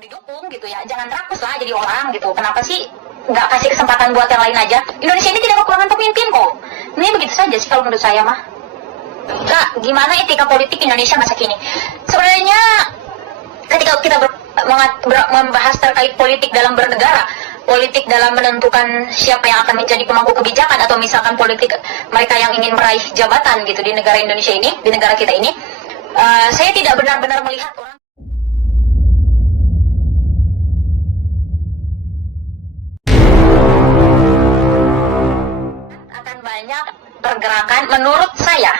didukung gitu ya, jangan rakus lah jadi orang gitu. Kenapa sih nggak kasih kesempatan buat yang lain aja? Indonesia ini tidak kekurangan pemimpin kok. Ini begitu saja sih kalau menurut saya mah. Nah, gimana etika politik Indonesia masa kini? Sebenarnya ketika kita membahas terkait politik dalam bernegara, politik dalam menentukan siapa yang akan menjadi pemangku kebijakan, atau misalkan politik mereka yang ingin meraih jabatan gitu di negara Indonesia ini, di negara kita ini, saya tidak benar-benar melihat orang akan banyak pergerakan. Menurut saya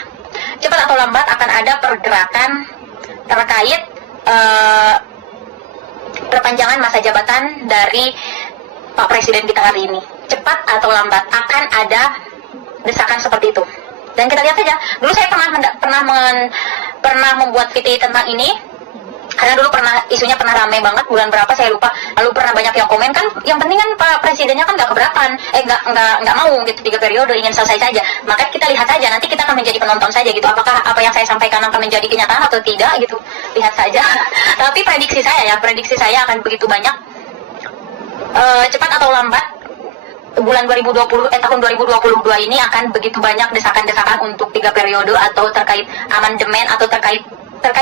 cepat atau lambat akan ada pergerakan terkait perpanjangan masa jabatan dari Pak Presiden kita hari ini. Cepat atau lambat akan ada desakan seperti itu. Dan kita lihat saja. Dulu saya pernah membuat VT tentang ini, karena dulu isunya pernah ramai banget, bulan berapa saya lupa. Lalu pernah banyak yang komen kan, yang penting kan Pak Presidennya kan nggak keberatan, nggak mau gitu 3 periode, ingin selesai saja. Maka kita lihat saja, nanti kita akan menjadi penonton saja gitu. Apakah apa yang saya sampaikan akan menjadi kenyataan atau tidak gitu. Lihat saja. Tapi prediksi saya akan begitu banyak. Cepat atau lambat bulan 2020 tahun 2022 ini akan begitu banyak desakan-desakan untuk 3 periode, atau terkait amandemen, atau terkait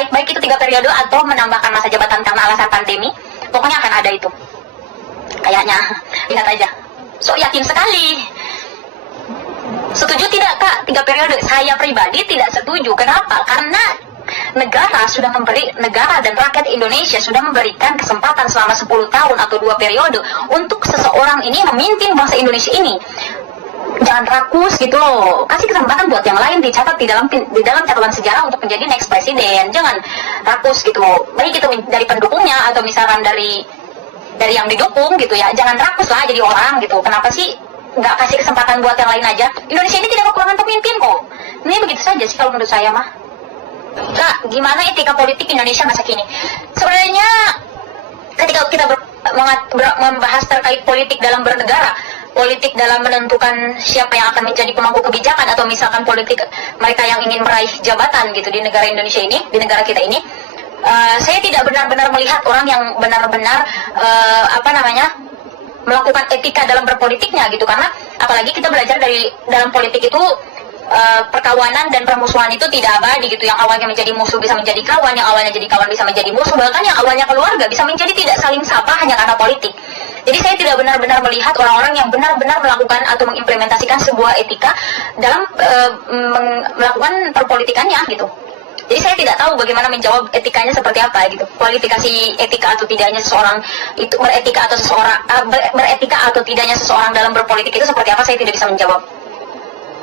baik itu 3 periode atau menambahkan masa jabatan karena alasan pandemi. Pokoknya akan ada itu kayaknya. Lihat aja. So yakin sekali. Setuju tidak Kak 3 periode? Saya pribadi tidak setuju. Kenapa? Karena negara dan rakyat Indonesia sudah memberikan kesempatan selama 10 tahun atau 2 periode untuk seseorang ini memimpin bangsa Indonesia ini. Jangan rakus gitu loh. Kasih kesempatan buat yang lain, dicatat di dalam catatan sejarah untuk menjadi next presiden. Jangan rakus gitu. Baik itu dari pendukungnya atau misalkan dari yang didukung gitu ya. Jangan rakus lah jadi orang gitu. Kenapa sih nggak kasih kesempatan buat yang lain aja? Indonesia ini tidak kekurangan pemimpin kok. Ini begitu saja sih kalau menurut saya mah. Nah, gimana etika politik Indonesia masa kini? Sebenarnya ketika kita membahas terkait politik dalam bernegara, politik dalam menentukan siapa yang akan menjadi pemangku kebijakan, atau misalkan politik mereka yang ingin meraih jabatan gitu di negara Indonesia ini, di negara kita ini, saya tidak benar-benar melihat orang yang benar-benar melakukan etika dalam berpolitiknya gitu. Karena apalagi kita belajar dari dalam politik itu, perkawanan dan permusuhan itu tidak abadi gitu. Yang awalnya menjadi musuh bisa menjadi kawan, yang awalnya jadi kawan bisa menjadi musuh, bahkan yang awalnya keluarga bisa menjadi tidak saling sapa hanya karena politik. Jadi saya tidak benar-benar melihat orang-orang yang benar-benar melakukan atau mengimplementasikan sebuah etika dalam melakukan perpolitikannya gitu. Jadi saya tidak tahu bagaimana menjawab etikanya seperti apa gitu. Kualifikasi etika atau tidaknya seseorang itu beretika atau tidaknya seseorang dalam berpolitik itu seperti apa, saya tidak bisa menjawab.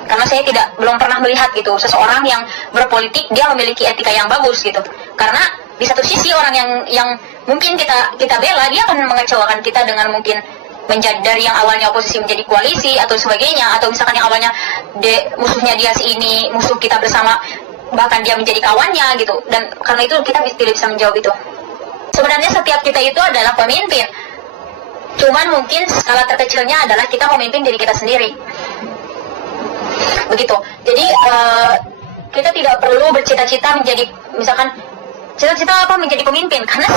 Karena saya belum pernah melihat gitu seseorang yang berpolitik dia memiliki etika yang bagus gitu. Karena di satu sisi orang yang mungkin kita bela, dia akan mengecewakan kita dengan mungkin menjadi dari yang awalnya oposisi menjadi koalisi atau sebagainya, atau misalkan yang awalnya musuhnya dia ini musuh kita bersama, bahkan dia menjadi kawannya gitu. Dan karena itu kita tidak bisa menjawab itu. Sebenarnya setiap kita itu adalah pemimpin, cuman mungkin skala terkecilnya adalah kita memimpin diri kita sendiri. Begitu. Jadi kita tidak perlu bercita-cita menjadi, misalkan cita-cita menjadi pemimpin, karena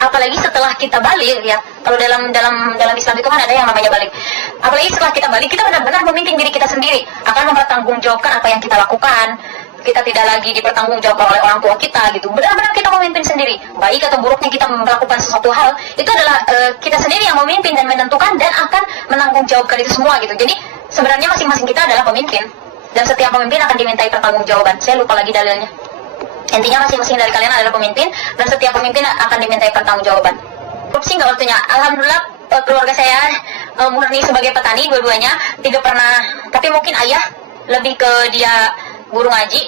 apalagi setelah kita balik ya. Kalau dalam Islam itu kan ada yang namanya balik. Apalagi setelah kita balik, kita benar-benar memimpin diri kita sendiri, akan mempertanggungjawabkan apa yang kita lakukan. Kita tidak lagi dipertanggungjawabkan oleh orang tua kita gitu. Benar-benar kita memimpin sendiri. Baik atau buruknya kita melakukan sesuatu hal, itu adalah kita sendiri yang memimpin dan menentukan dan akan menanggunggjawabkan itu semua gitu. Jadi sebenarnya masing-masing kita adalah pemimpin, dan setiap pemimpin akan dimintai pertanggungjawaban. Saya lupa lagi dalilnya. Intinya masing-masing dari kalian adalah pemimpin, dan setiap pemimpin akan dimintai pertanggungjawaban. Korupsi nggak waktunya. Alhamdulillah keluarga saya murni sebagai petani dua-duanya, tidak pernah. Tapi mungkin ayah lebih ke dia guru ngaji,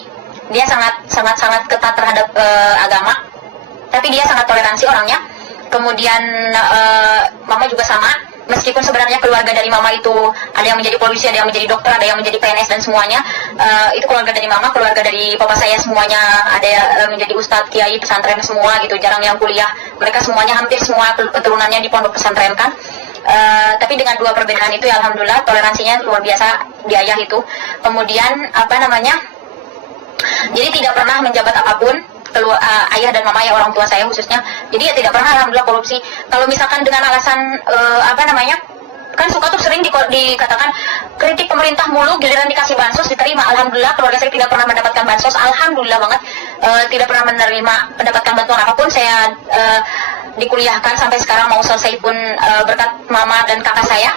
dia sangat ketat terhadap agama, tapi dia sangat toleransi orangnya. Kemudian mama juga sama. Meskipun sebenarnya keluarga dari mama itu ada yang menjadi polisi, ada yang menjadi dokter, ada yang menjadi PNS dan semuanya, itu keluarga dari mama, keluarga dari papa saya semuanya ada yang menjadi ustadz, kiai, pesantren semua gitu, jarang yang kuliah. Mereka semuanya hampir semua keturunannya di pondok pesantren kan. Tapi dengan 2 perbedaan itu ya alhamdulillah toleransinya luar biasa di ayah itu. Kemudian jadi tidak pernah menjabat apapun, ayah dan mama ya, orang tua saya khususnya. Jadi ya tidak pernah alhamdulillah korupsi. Kalau misalkan dengan alasan kan suka tuh sering dikatakan kritik pemerintah mulu, giliran dikasih bansos diterima. Alhamdulillah keluarga saya tidak pernah mendapatkan bansos, alhamdulillah banget. Tidak pernah mendapatkan bantuan apapun. Saya dikuliahkan sampai sekarang mau selesai pun berkat mama dan kakak saya.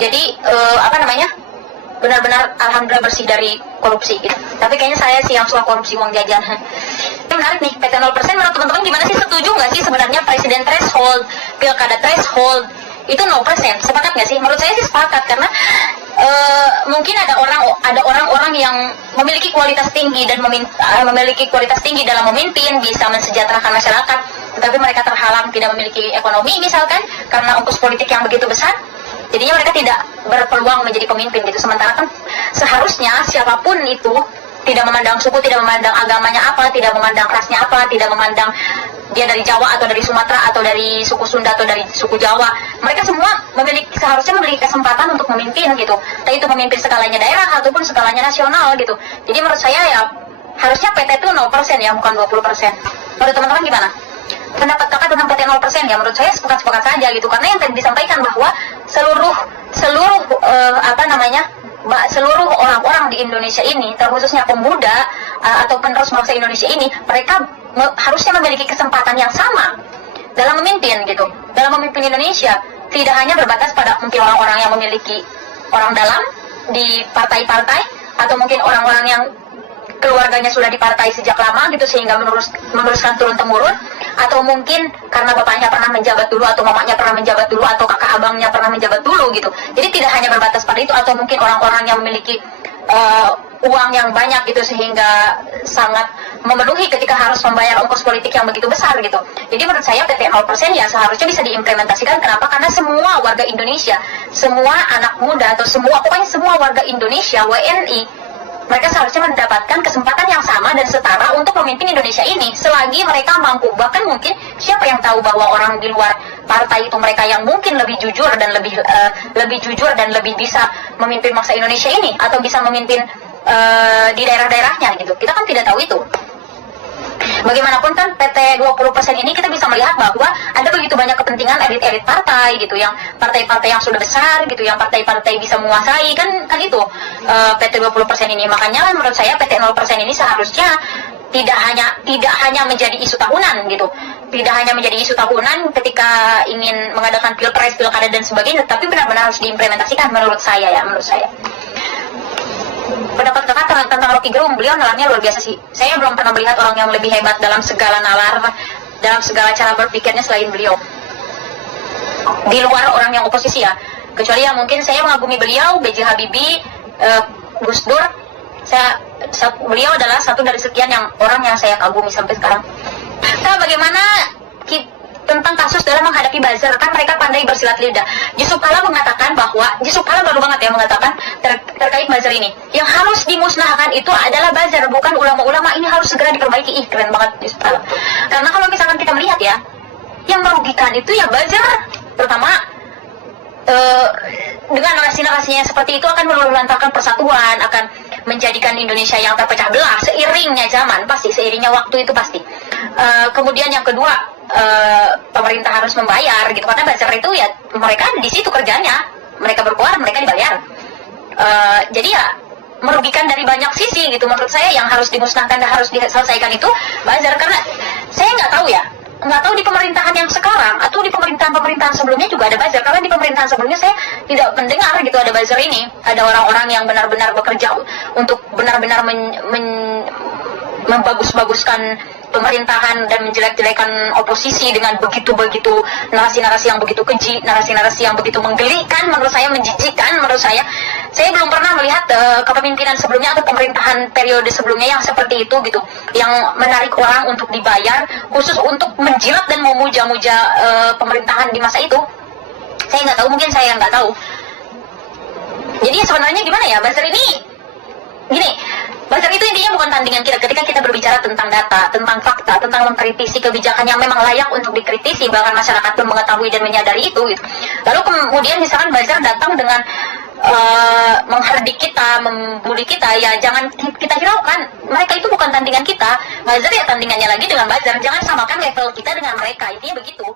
Jadi benar-benar alhamdulillah bersih dari korupsi gitu. Tapi kayaknya saya sih yang suka korupsi uang jajan. Ini menarik nih, PT 0%, menurut teman-teman gimana sih, setuju nggak sih sebenarnya presiden threshold, pilkada threshold itu 0%? Sepakat nggak sih? Menurut saya sih sepakat, karena mungkin ada orang-orang yang memiliki kualitas tinggi dan memiliki kualitas tinggi dalam memimpin, bisa mensejahterakan masyarakat, tetapi mereka terhalang tidak memiliki ekonomi misalkan karena ongkos politik yang begitu besar. Jadinya mereka tidak berpeluang menjadi pemimpin gitu. Sementara kan seharusnya siapapun itu, tidak memandang suku, tidak memandang agamanya apa, tidak memandang rasnya apa, tidak memandang dia dari Jawa atau dari Sumatera atau dari suku Sunda atau dari suku Jawa, mereka semua seharusnya memiliki kesempatan untuk memimpin gitu. Entah itu memimpin skalanya daerah ataupun skalanya nasional gitu. Jadi menurut saya ya harusnya PT itu 0% ya, bukan 20%. Menurut teman-teman gimana? Pendapat kakak tentang PT 0% ya, menurut saya sepakat-sepakat saja gitu. Karena yang tadi disampaikan bahwa seluruh orang-orang di Indonesia ini, terkhususnya pemuda atau penerus bangsa Indonesia ini, mereka harusnya memiliki kesempatan yang sama dalam memimpin gitu, dalam memimpin Indonesia. Tidak hanya berbatas pada mungkin orang-orang yang memiliki orang dalam di partai-partai, atau mungkin orang-orang yang keluarganya sudah di partai sejak lama gitu sehingga meneruskan turun-temurun, atau mungkin karena bapaknya pernah menjabat dulu, atau mamanya pernah menjabat dulu, atau kakak abangnya pernah menjabat dulu gitu. Jadi tidak hanya berbatas pada itu, atau mungkin orang-orang yang memiliki uang yang banyak gitu sehingga sangat memenuhi ketika harus membayar ongkos politik yang begitu besar gitu. Jadi menurut saya PT 0% ya seharusnya bisa diimplementasikan. Kenapa? Karena semua warga Indonesia, semua anak muda atau pokoknya semua warga Indonesia, WNI, mereka seharusnya mendapatkan kesempatan yang sama dan setara untuk memimpin Indonesia ini selagi mereka mampu. Bahkan mungkin siapa yang tahu bahwa orang di luar partai itu mereka yang mungkin lebih jujur dan lebih bisa memimpin bangsa Indonesia ini, atau bisa memimpin di daerah-daerahnya gitu. Kita kan tidak tahu itu. Bagaimanapun kan PT 20% ini kita bisa melihat bahwa ada begitu banyak kepentingan elit-elit partai gitu, yang partai-partai yang sudah besar gitu, yang partai-partai bisa menguasai kan itu PT 20% ini. Makanya menurut saya PT 0% ini seharusnya tidak hanya menjadi isu tahunan gitu. Tidak hanya menjadi isu tahunan ketika ingin mengadakan pilpres, pilkada dan sebagainya, tapi benar-benar harus diimplementasikan menurut saya. Pendapat kakak tentang Rocky Gerung, beliau nalarnya luar biasa sih. Saya belum pernah melihat orang yang lebih hebat dalam segala nalar, dalam segala cara berpikirnya selain beliau. Di luar orang yang oposisi ya, kecuali yang mungkin saya mengagumi beliau, B.J. Habibie, Gus Dur. Beliau adalah satu dari sekian orang yang saya kagumi sampai sekarang. Nah, bagaimana tentang kasus dalam menghadapi buzzer, kan mereka pandai bersilat lidah. Yusuf Kala mengatakan bahwa, Yusuf Kala baru banget ya mengatakan terkait buzzer ini, yang harus dimusnahkan itu adalah buzzer, bukan ulama-ulama. Ini harus segera diperbaiki. Keren banget Yusuf Kala. Karena kalau misalkan kita melihat ya, yang merugikan itu ya buzzer. Pertama, dengan narasi-narasinya seperti itu akan meluluhlantarkan persatuan, akan menjadikan Indonesia yang terpecah belah seiringnya zaman, seiringnya waktu itu pasti. Kemudian yang kedua, pemerintah harus membayar gitu, karena buzzer itu ya mereka di situ kerjanya, mereka berkuar, mereka dibayar. Jadi ya merugikan dari banyak sisi gitu. Menurut saya yang harus dimusnahkan dan harus diselesaikan itu buzzer, karena saya nggak tahu di pemerintahan yang sekarang atau di pemerintahan sebelumnya juga ada buzzer. Karena di pemerintahan sebelumnya saya tidak mendengar gitu ada buzzer ini. Ada orang-orang yang benar-benar bekerja untuk benar-benar membagus-baguskan pemerintahan dan menjelek-jelekan oposisi dengan begitu-begitu narasi-narasi yang begitu keji, narasi-narasi yang begitu menggelikan, menurut saya menjijikkan. Menurut saya belum pernah melihat kepemimpinan sebelumnya atau pemerintahan periode sebelumnya yang seperti itu gitu, yang menarik orang untuk dibayar khusus untuk menjilat dan memuja-muja pemerintahan di masa itu. Saya nggak tahu, mungkin saya nggak tahu. Jadi sebenarnya gimana ya, buzzer ini gini, buzzer itu intinya bukan tandingan kita ketika kita berbicara tentang data, tentang fakta, tentang mengkritisi kebijakan yang memang layak untuk dikritisi, bahkan masyarakat pun mengetahui dan menyadari itu gitu. Lalu kemudian misalkan buzzer datang dengan menghardik kita, membuli kita, ya jangan kita hiraukan. Mereka itu bukan tandingan kita. Buzzer ya tandingannya lagi dengan buzzer. Jangan samakan level kita dengan mereka. Intinya begitu.